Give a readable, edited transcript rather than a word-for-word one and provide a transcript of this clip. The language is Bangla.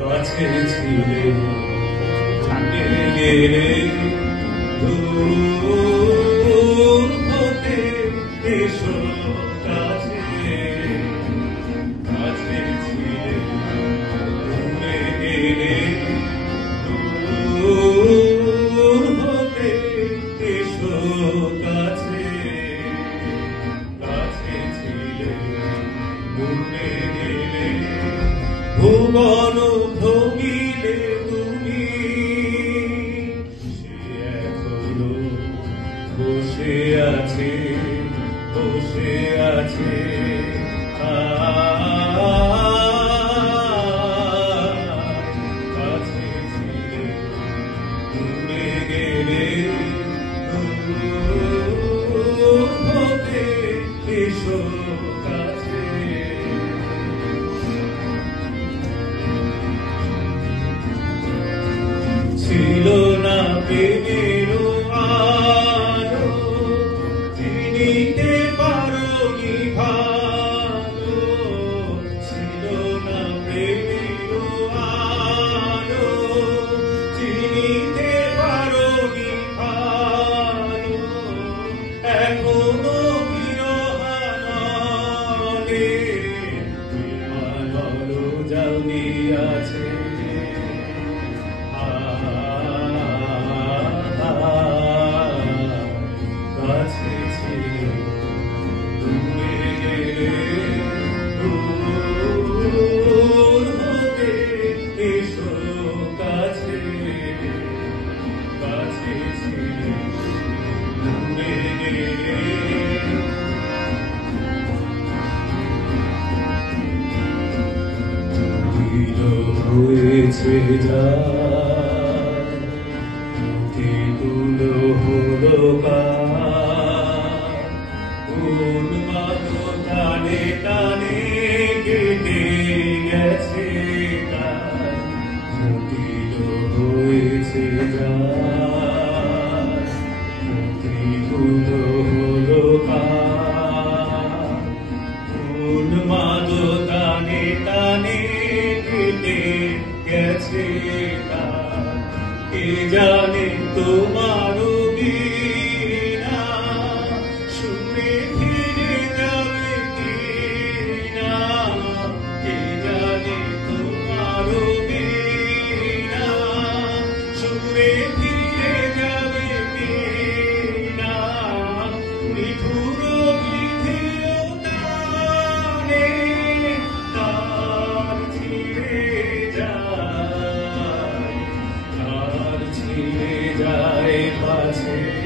কাছে ছিলে থাকে গেলে দূর হতে এসো কাছে কাছে ছিলে দূরে গেলে দূর হতে এসো কাছে কাছে ছিলে দূরে গেলে ভুবন ভোগিলে তুমি সে এখনো বসে আছে বসে আছে কাছে ছিলে দূরে গেলে দূর হতে এসো কাছে ছিল না প্রেমের আলো চিনিতে পারোনি ভালো ছিল না প্রেমের আলো চিনিতে পারোনি ভালো এখনো বিরহানলে বিমানলো যাওনি আছে কাছে ছিলে দূরে গেলে দূর হতে এসো কাছে কাছে ছিলে দূরে গেলে হয়েছে যা তুলো হলো টানে টানে কেটে গেছে হয়েছে তুলো হলো টানে টানে কেটে গেছে কে জানে তোমারও বিনা শুনে ফিরে যাবে কিনা কে জানে তোমারও বিনা শুনে ফিরে যাবে কিনা নিঠুর বিধিও টানে তার ছিঁড়ে যায় যায় পাছে